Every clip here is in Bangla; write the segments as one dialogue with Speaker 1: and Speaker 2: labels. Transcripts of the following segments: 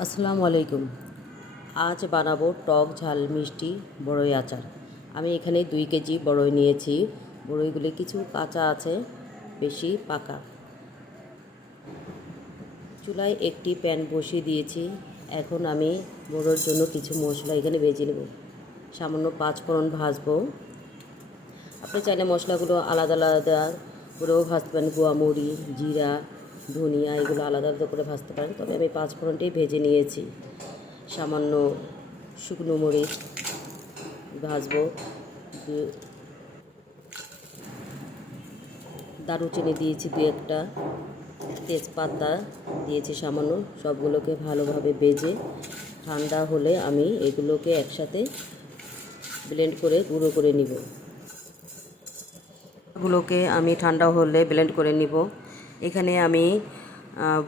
Speaker 1: আসসালামু আলাইকুম। আজ বানাবো টক ঝাল মিষ্টি বড়ই আচার। আমি এখানে দুই কেজি বড়ই নিয়েছি। বড়ইগুলি কিছু কাঁচা আছে, বেশি পাকা। চুলায় একটি প্যান বসিয়ে দিয়েছি। এখন আমি বড়োর জন্য কিছু মশলা এখানে ভেজে নেব। সামান্য পাঁচ ফোড়ন ভাজবো। আপনি চাইলে মশলাগুলো আলাদা আলাদা করেও ভাজতে পারেন গোয়ামরি জিরা ধনিয়া এগুলো আলাদা আলাদা করে ভাজতে পারেন। তবে আমি পাঁচ ফোড়নটাই ভেজে নিয়েছি। সামান্য শুকনো মরিচ ভাজবো। দারুচিনি দিয়েছি দু একটা। তেজপাতা দিয়েছি সামান্য। সবগুলোকে ভালোভাবে বেজে ঠান্ডা হলে আমি এগুলোকে একসাথে ব্লেন্ড করে গুঁড়ো করে নিব। গুলোকে আমি ঠান্ডা হলে ব্লেন্ড করে নিব। এখানে আমি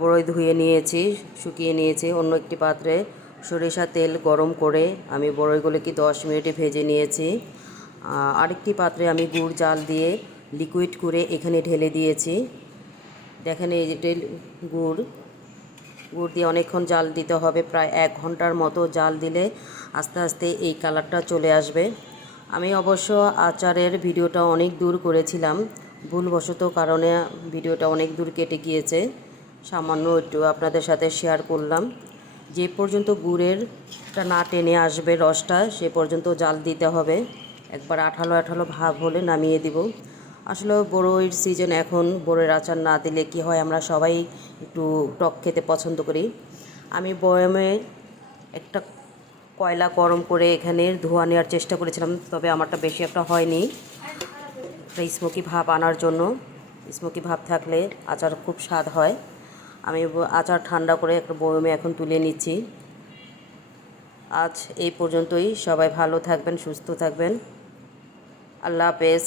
Speaker 1: বড়ই ধুয়ে নিয়েছি, শুকিয়ে নিয়েছি, অন্য একটি পাত্রে সরিষা তেল গরম করে আমি বড়ইগুলোকে দশ মিনিটে ভেজে নিয়েছি। আরেকটি পাত্রে আমি গুড় জাল দিয়ে লিকুইড করে এখানে ঢেলে দিয়েছি। দেখেন এই যে গুড় গুড় দিয়ে অনেকক্ষণ জাল দিতে হবে, প্রায় এক ঘণ্টার মতো জাল দিলে আস্তে আস্তে এই কালারটা চলে আসবে। আমি অবশ্য আচারের ভিডিওটা অনেক দূর করেছিলাম ভুলবশত কারণে ভিডিওটা অনেক দূর কেটে গিয়েছে। সামান্য একটু আপনাদের সাথে শেয়ার করলাম। যে পর্যন্ত গুড়েরটা না টেনে আসবে রসটা, সে পর্যন্ত জাল দিতে হবে। একবার আঠালো আঠালো ভাব হলে নামিয়ে দিব। আসলে বড়ইর সিজন এখন বড়ের আচার না দিলে কি হয়, আমরা সবাই একটু টক খেতে পছন্দ করি। আমি বয়ামে একটা কয়লা গরম করে এখানে ধোয়া নেওয়ার চেষ্টা করেছিলাম, তবে আমারটা বেশি একটা হয়নি। একটা স্মোকি ভাব আনার জন্য। স্মোকি ভাব থাকলে আচার খুব স্বাদ হয়। আমি আচার ঠান্ডা করে একটা বয়মে এখন তুলে নিচ্ছি। আজ এই পর্যন্তই। সবাই ভালো থাকবেন, সুস্থ থাকবেন। আল্লাহ হাফেজ।